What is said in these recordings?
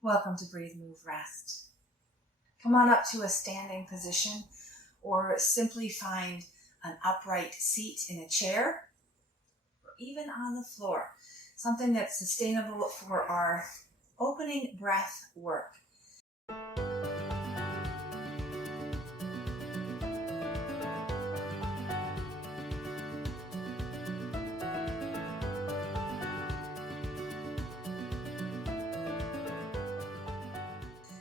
Welcome to Breathe, Move, Rest. Come on up to a standing position or simply find an upright seat in a chair or even on the floor. Something that's sustainable for our opening breath work.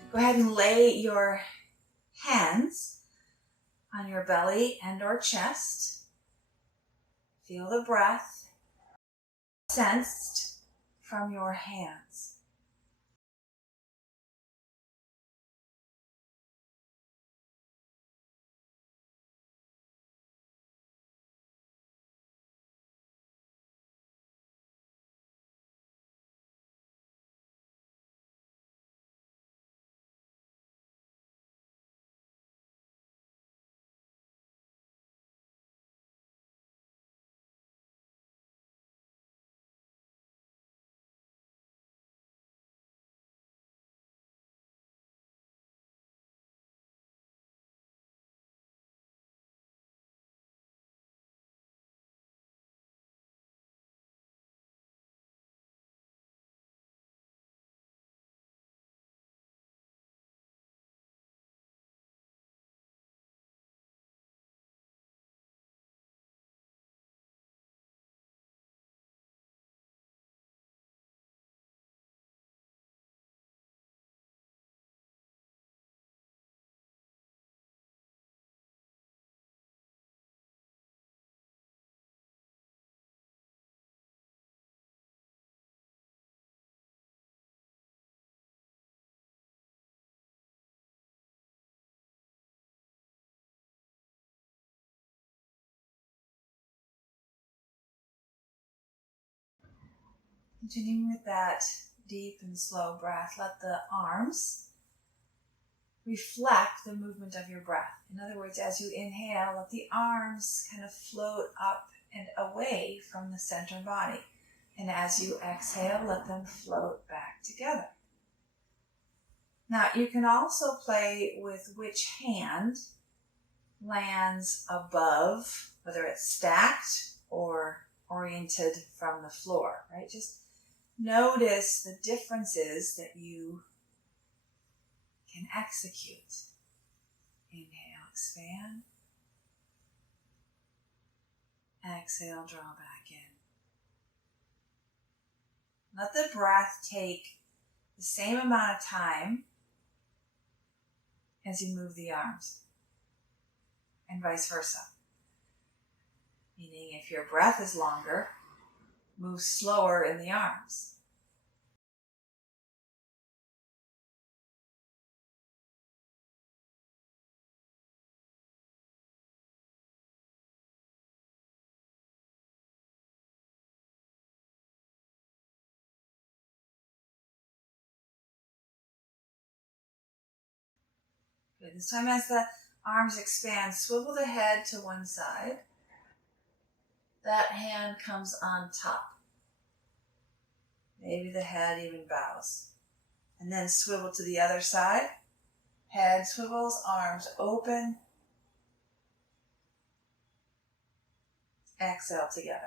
Go ahead and lay your hands on your belly and or chest. Feel the breath sensed from your hands. Continuing with that deep and slow breath, let the arms reflect the movement of your breath. In other words, as you inhale, let the arms kind of float up and away from the center body. And as you exhale, let them float back together. Now, you can also play with which hand lands above, whether it's stacked or oriented from the floor, right? Just notice the differences that you can execute. Inhale, expand. Exhale, draw back in. Let the breath take the same amount of time as you move the arms, and vice versa. Meaning, if your breath is longer, move slower in the arms. Good. This time, as the arms expand, swivel the head to one side. That hand comes on top. Maybe the head even bows. And then swivel to the other side. Head swivels, arms open. Exhale together.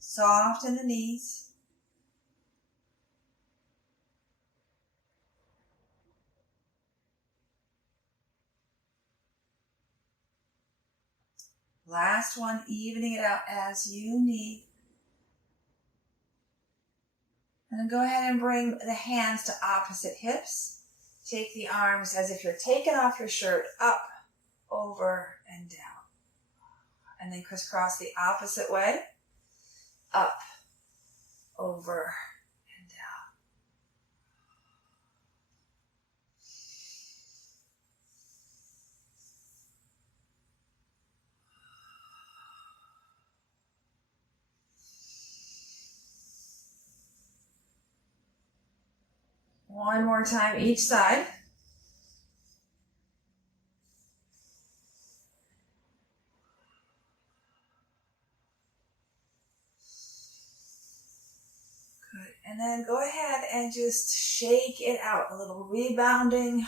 Soft in the knees. Last one, evening it out as you need. And then go ahead and bring the hands to opposite hips. Take the arms as if you're taking off your shirt, up, over, and down. And then crisscross the opposite way, up, over, and down. One more time each side. Good. And then go ahead and just shake it out. A little rebounding.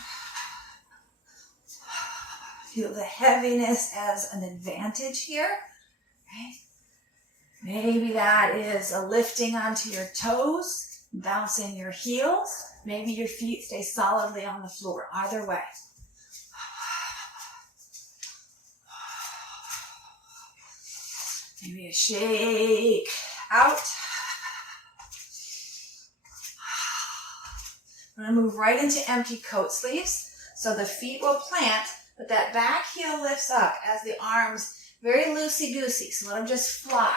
Feel the heaviness as an advantage here. Right? Maybe that is a lifting onto your toes, bouncing your heels. Maybe your feet stay solidly on the floor. Either way. Maybe a shake out. I'm going to move right into empty coat sleeves. So the feet will plant, but that back heel lifts up as the arms very loosey-goosey. So let them just fly.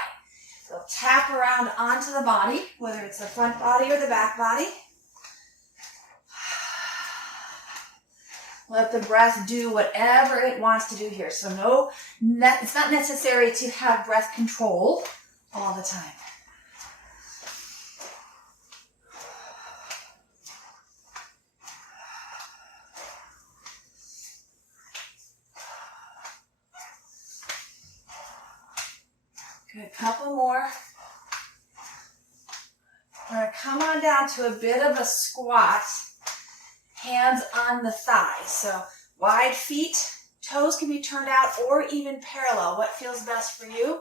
They'll tap around onto the body, whether it's the front body or the back body. Let the breath do whatever it wants to do here. So it's not necessary to have breath control all the time. Good, couple more. We're going to come on down to a bit of a squat, hands on the thighs. So wide feet, toes can be turned out or even parallel. What feels best for you?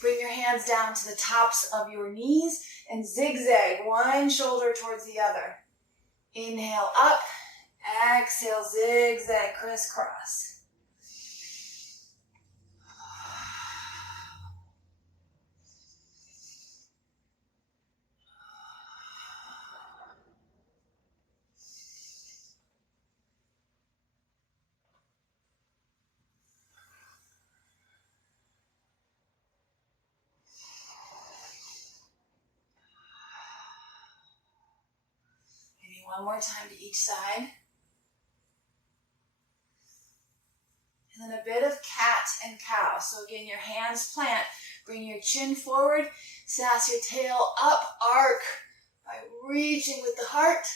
Bring your hands down to the tops of your knees and zigzag one shoulder towards the other. Inhale up, exhale, zigzag, crisscross. One more time to each side. And then a bit of cat and cow. So again, your hands plant. Bring your chin forward. Sass your tail up. Arc by reaching with the heart.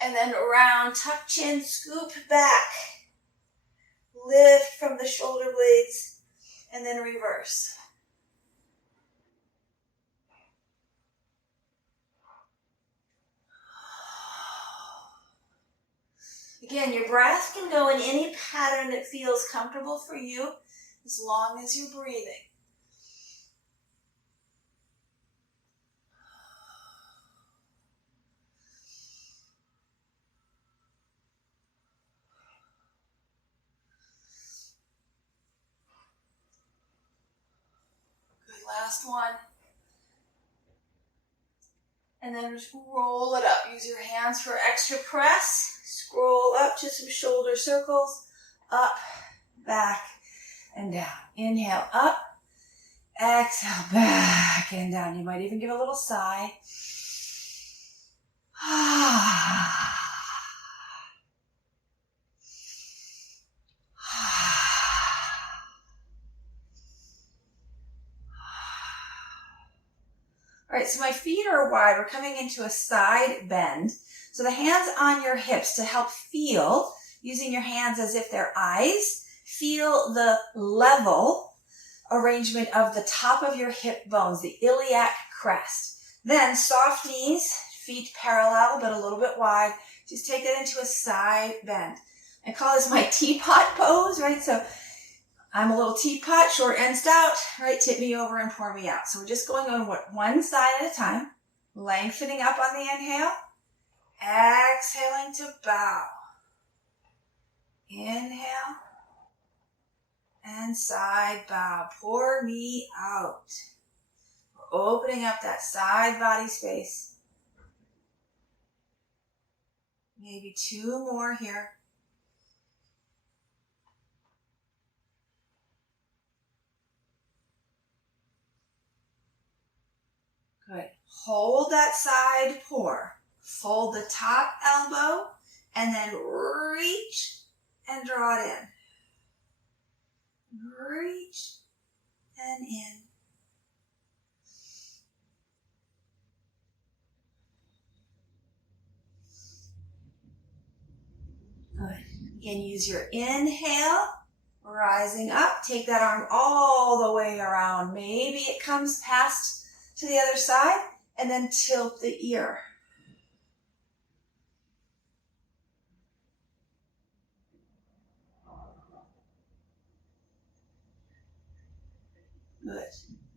And then round, tuck chin, scoop back. Lift from the shoulder blades. And then reverse. Again, your breath can go in any pattern that feels comfortable for you as long as you're breathing. Good, last one. And then just roll it up. Use your hands for extra press. Scroll up to some shoulder circles. Up, back, and down. Inhale up. Exhale, back and down. You might even give a little sigh. All right, so my feet are wide. We're coming into a side bend. So the hands on your hips to help feel, using your hands as if they're eyes, feel the level arrangement of the top of your hip bones, the iliac crest. Then soft knees, feet parallel but a little bit wide. Just take it into a side bend. I call this my teapot pose, right? So I'm a little teapot, short and stout, right? Tip me over and pour me out. So we're just going on one side at a time, lengthening up on the inhale, exhaling to bow. Inhale and side bow. Pour me out. We're opening up that side body space. Maybe two more here. Good. Hold that side pour. Fold the top elbow and then reach and draw it in. Reach and in. And use your inhale, rising up. Take that arm all the way around. Maybe it comes past to the other side, and then tilt the ear. Good.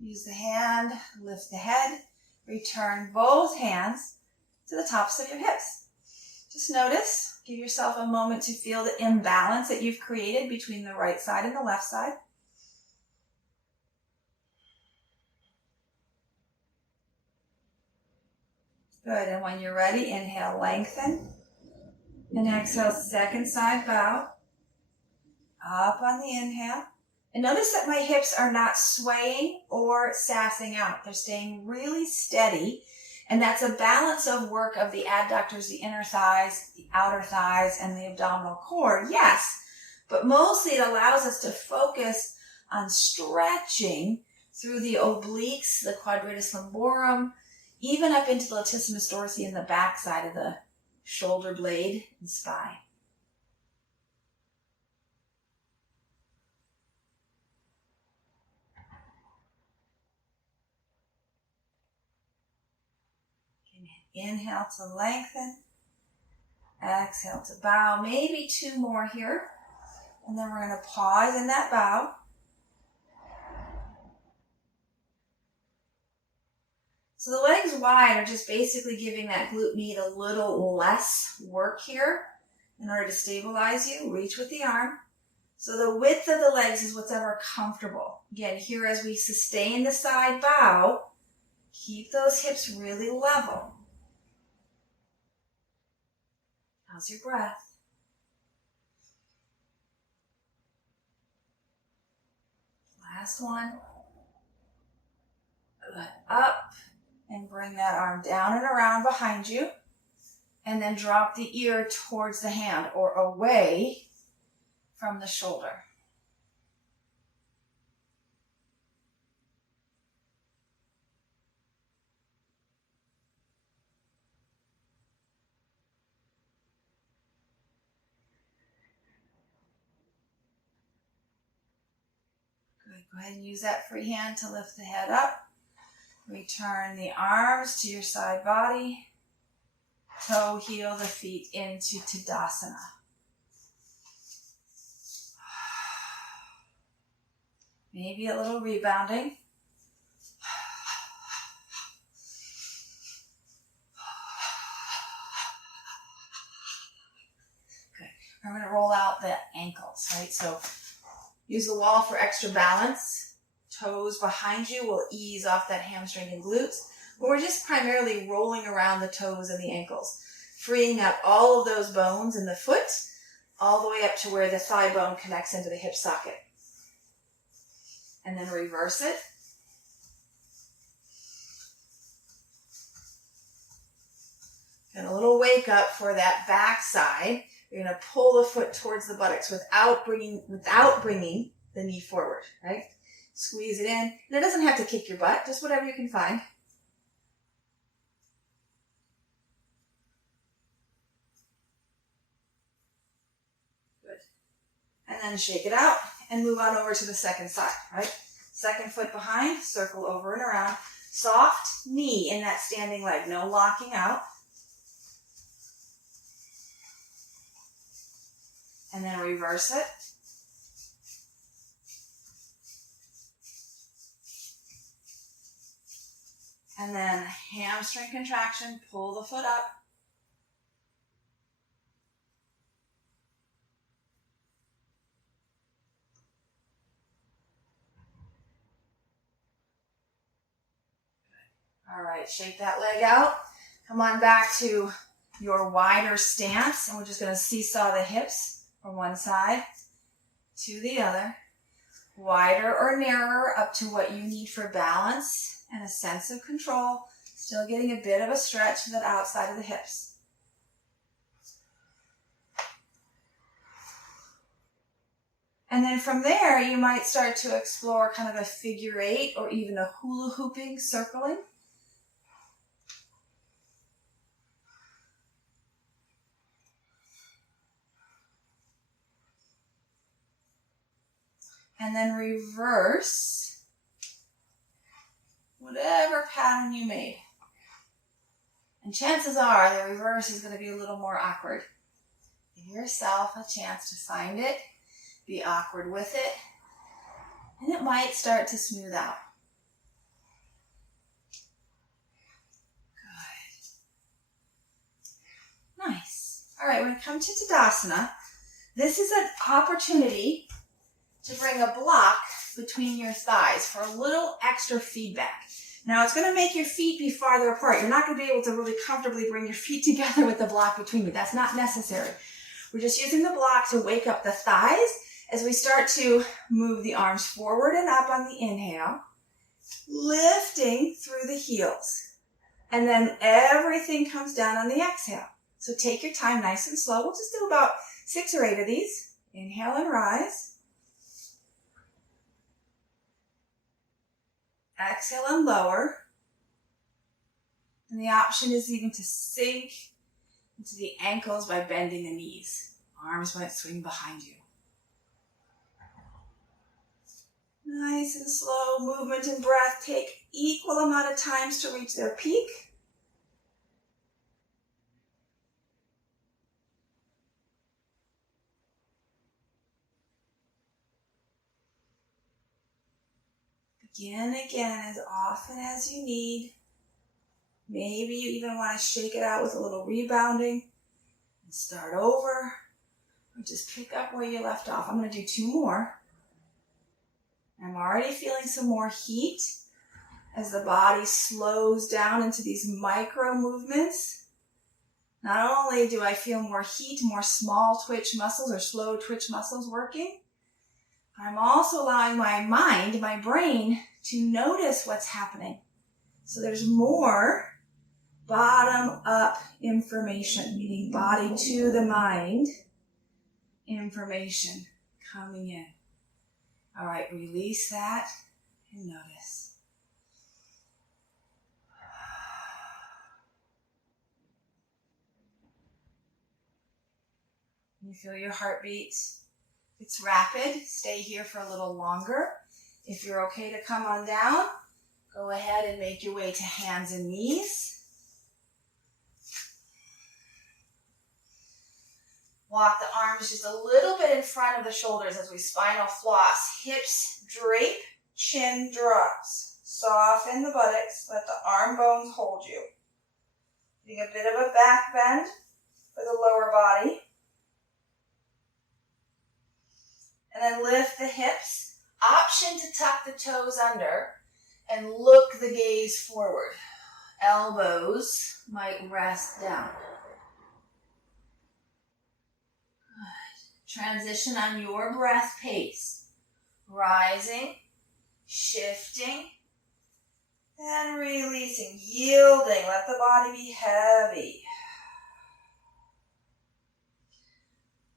Use the hand, lift the head, return both hands to the tops of your hips. Just notice, give yourself a moment to feel the imbalance that you've created between the right side and the left side. Good, and when you're ready, inhale, lengthen, and exhale, second side bow, up on the inhale. And notice that my hips are not swaying or sassing out. They're staying really steady. And that's a balance of work of the adductors, the inner thighs, the outer thighs, and the abdominal core. Yes, but mostly it allows us to focus on stretching through the obliques, the quadratus lumborum, even up into the latissimus dorsi in the back side of the shoulder blade and spine. Inhale to lengthen, exhale to bow, maybe two more here, and then we're going to pause in that bow. So the legs wide are just basically giving that glute med a little less work here in order to stabilize you. Reach with the arm. So the width of the legs is what's ever comfortable. Again, here as we sustain the side bow, keep those hips really level. How's your breath? Last one. Good. Up and bring that arm down and around behind you. And then drop the ear towards the hand or away from the shoulder. Good. Go ahead and use that free hand to lift the head up. Return the arms to your side body. Toe heel the feet into Tadasana. Maybe a little rebounding. Good. We're going to roll out the ankles, right? So use the wall for extra balance. Toes behind you will ease off that hamstring and glutes. But we're just primarily rolling around the toes and the ankles, freeing up all of those bones in the foot, all the way up to where the thigh bone connects into the hip socket. And then reverse it. And a little wake up for that back side. You're going to pull the foot towards the buttocks without bringing the knee forward, right? Squeeze it in. And it doesn't have to kick your butt, just whatever you can find. Good. And then shake it out and move on over to the second side, right? Second foot behind, circle over and around. Soft knee in that standing leg, no locking out. And then reverse it. And then hamstring contraction, pull the foot up. All right, shake that leg out. Come on back to your wider stance, and we're just going to seesaw the hips from one side to the other. Wider or narrower up to what you need for balance and a sense of control. Still getting a bit of a stretch to the outside of the hips. And then from there, you might start to explore kind of a figure eight or even a hula hooping, circling. And then reverse whatever pattern you made. And chances are the reverse is going to be a little more awkward. Give yourself a chance to find it, be awkward with it, and it might start to smooth out. Good. Nice. All right, when it comes to Tadasana, this is an opportunity to bring a block between your thighs for a little extra feedback. Now, it's going to make your feet be farther apart. You're not going to be able to really comfortably bring your feet together with the block between you. That's not necessary. We're just using the block to wake up the thighs as we start to move the arms forward and up on the inhale, lifting through the heels. And then everything comes down on the exhale. So take your time nice and slow. We'll just do about 6 or 8 of these. Inhale and rise. Exhale and lower. And the option is even to sink into the ankles by bending the knees. Arms might swing behind you. Nice and slow movement and breath. Take equal amount of times to reach their peak. Begin again as often as you need. Maybe you even want to shake it out with a little rebounding and start over, or just pick up where you left off. I'm going to do 2 more. I'm already feeling some more heat as the body slows down into these micro movements. Not only do I feel more heat, more small twitch muscles or slow twitch muscles working, I'm also allowing my mind, my brain, to notice what's happening. So there's more bottom-up information, meaning body to the mind information coming in. All right, release that and notice. You feel your heartbeat. If it's rapid, stay here for a little longer. If you're okay to come on down, go ahead and make your way to hands and knees. Walk the arms just a little bit in front of the shoulders as we spinal floss. Hips drape, chin drops. Soften the buttocks, let the arm bones hold you. Getting a bit of a back bend for the lower body. And then lift the hips. Option to tuck the toes under and look the gaze forward. Elbows might rest down. Good. Transition on your breath pace. Rising, shifting, and releasing. Yielding. Let the body be heavy.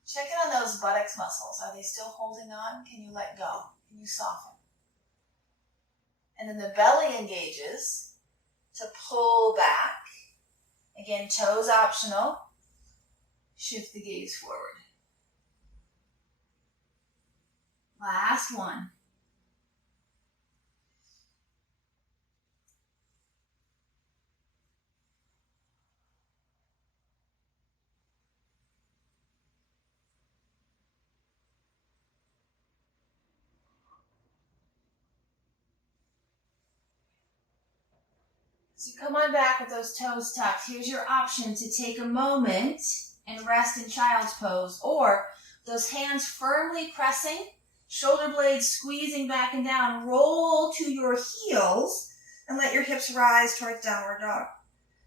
Check in on those buttocks muscles. Are they still holding on? Can you let go? Can you soften? And then the belly engages to pull back. Again, toes optional. Shift the gaze forward. Last one. So come on back with those toes tucked. Here's your option to take a moment and rest in child's pose, or those hands firmly pressing, shoulder blades squeezing back and down. Roll to your heels and let your hips rise towards downward dog.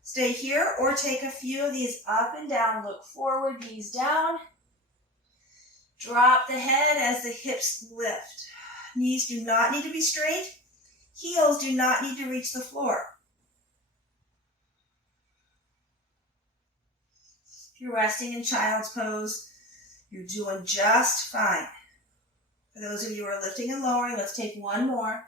Stay here or take a few of these up and down. Look forward, knees down. Drop the head as the hips lift. Knees do not need to be straight. Heels do not need to reach the floor. If you're resting in child's pose, you're doing just fine. For those of you who are lifting and lowering, let's take one more.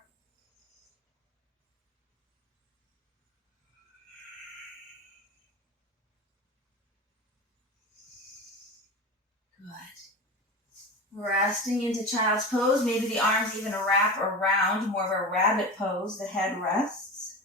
Good. Resting into child's pose. Maybe the arms even wrap around, more of a rabbit pose. The head rests.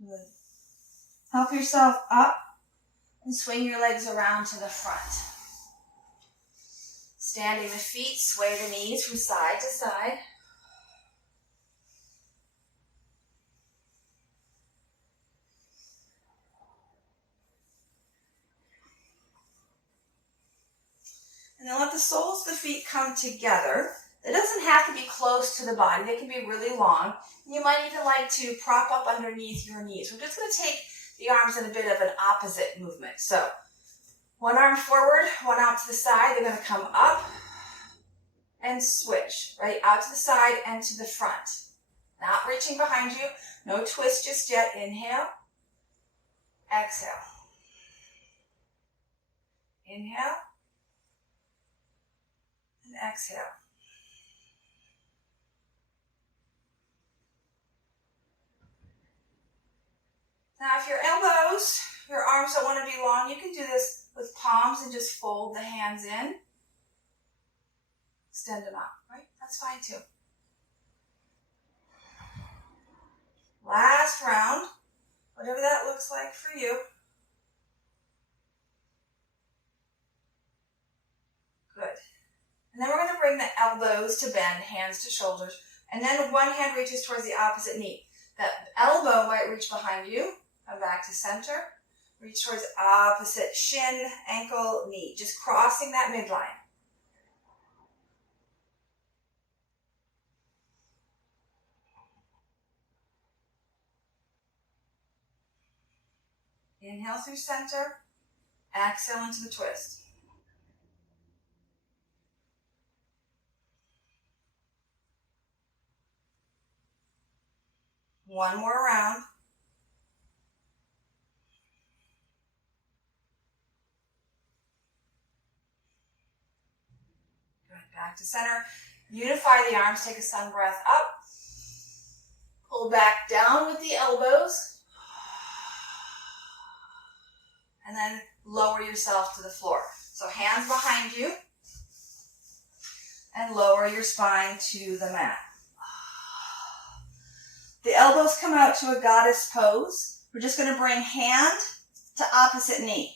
Good. Help yourself up and swing your legs around to the front. Standing the feet, sway the knees from side to side. And then let the soles of the feet come together. It doesn't have to be close to the body. They can be really long. You might even like to prop up underneath your knees. We're just going to take the arms in a bit of an opposite movement. So one arm forward, one out to the side. They're going to come up and switch, right? Out to the side and to the front. Not reaching behind you. No twist just yet. Inhale. Exhale. Inhale. And exhale. Now, if your elbows, your arms don't want to be long, you can do this with palms and just fold the hands in. Extend them out, right? That's fine too. Last round, whatever that looks like for you. Good. And then we're going to bring the elbows to bend, hands to shoulders, and then one hand reaches towards the opposite knee. That elbow might reach behind you. Come back to center. Reach towards opposite shin, ankle, knee. Just crossing that midline. Inhale through center. Exhale into the twist. One more round. Good. Back to center. Unify the arms. Take a sun breath up. Pull back down with the elbows. And then lower yourself to the floor. So hands behind you. And lower your spine to the mat. The elbows come out to a goddess pose. We're just going to bring hand to opposite knee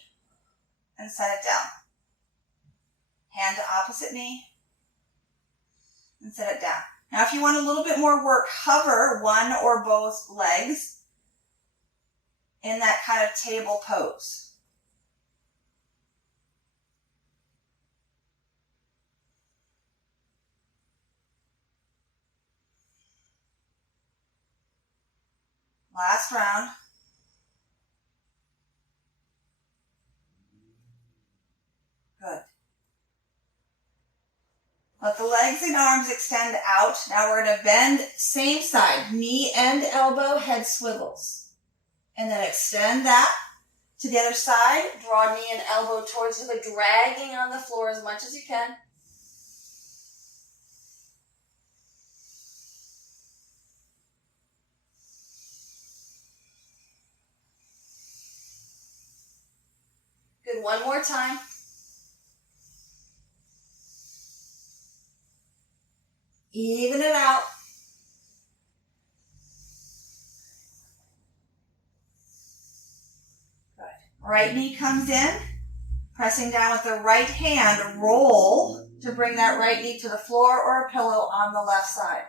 and set it down. Hand to opposite knee and set it down. Now, if you want a little bit more work, hover one or both legs in that kind of table pose. Last round. Good. Let the legs and arms extend out. Now we're going to bend same side, knee and elbow, head swivels. And then extend that to the other side. Draw knee and elbow towards you, like dragging on the floor as much as you can. Good, one more time. Even it out. Good. Right knee comes in. Pressing down with the right hand, roll to bring that right knee to the floor or a pillow on the left side.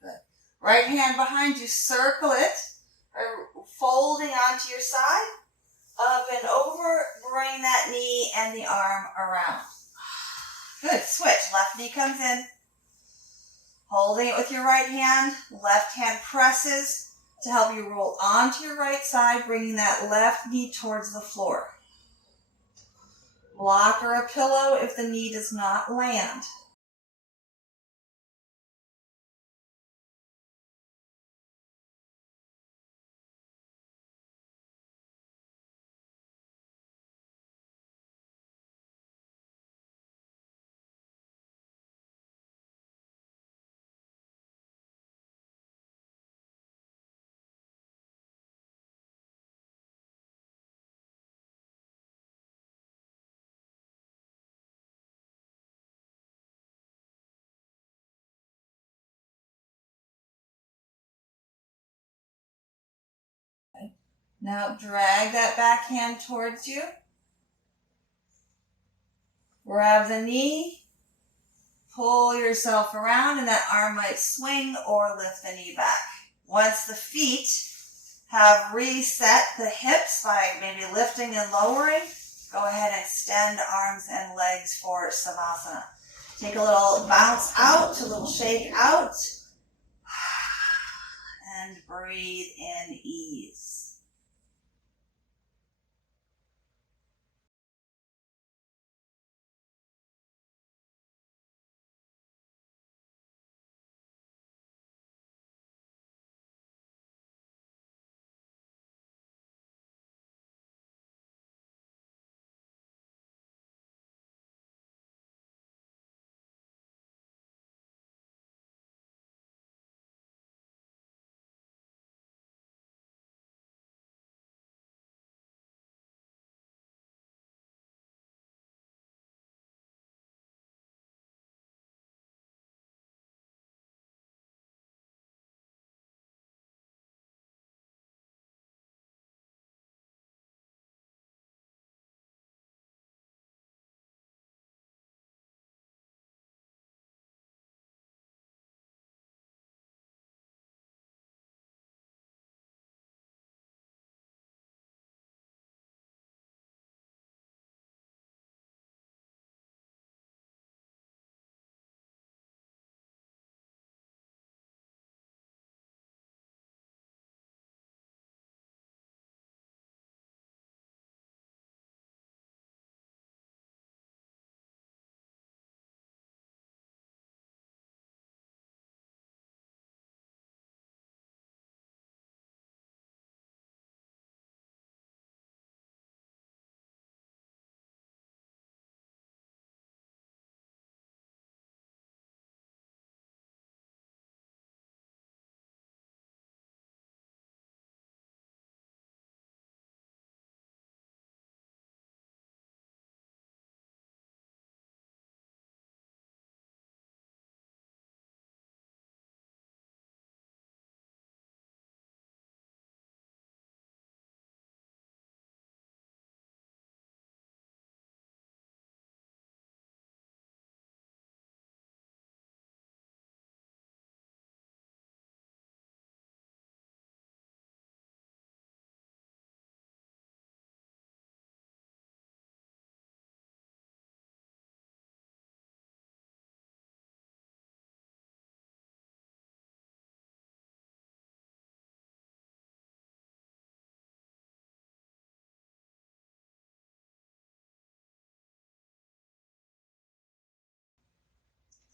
Good. Right hand behind you, circle it, or folding onto your side, up and over, bring that knee and the arm around. Good, switch, left knee comes in, holding it with your right hand, left hand presses, to help you roll onto your right side, bringing that left knee towards the floor. Block or a pillow if the knee does not land. Now drag that back hand towards you. Grab the knee. Pull yourself around, and that arm might swing or lift the knee back. Once the feet have reset the hips by maybe lifting and lowering, go ahead and extend arms and legs for Savasana. Take a little bounce out, a little shake out, and breathe in ease.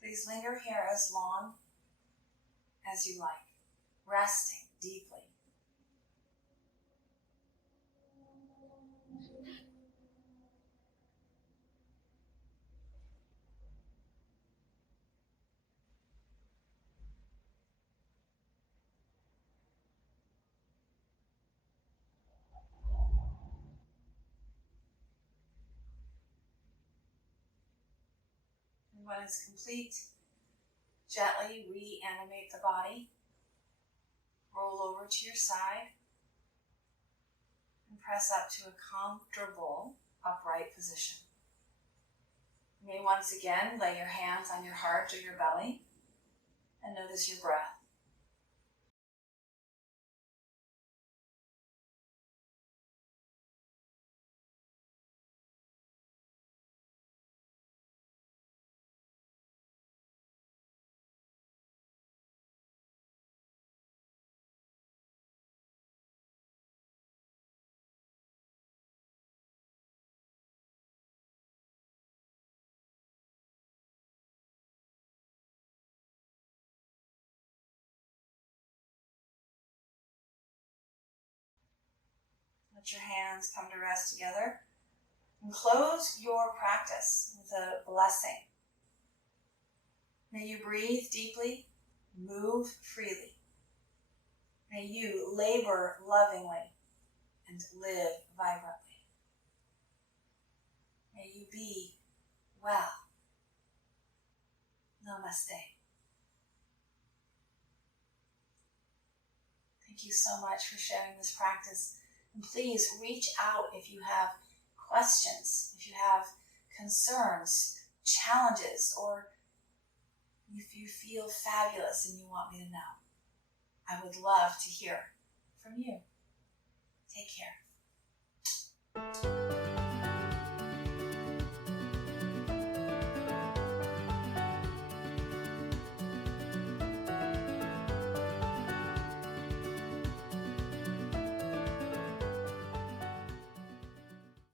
Please linger here as long as you like, resting deeply. And when it's complete, gently reanimate the body. Roll over to your side and press up to a comfortable upright position. You may once again lay your hands on your heart or your belly and notice your breath. Let your hands come to rest together. And close your practice with a blessing. May you breathe deeply, move freely. May you labor lovingly and live vibrantly. May you be well. Namaste. Thank you so much for sharing this practice. And please reach out if you have questions, if you have concerns, challenges, or if you feel fabulous and you want me to know. I would love to hear from you. Take care.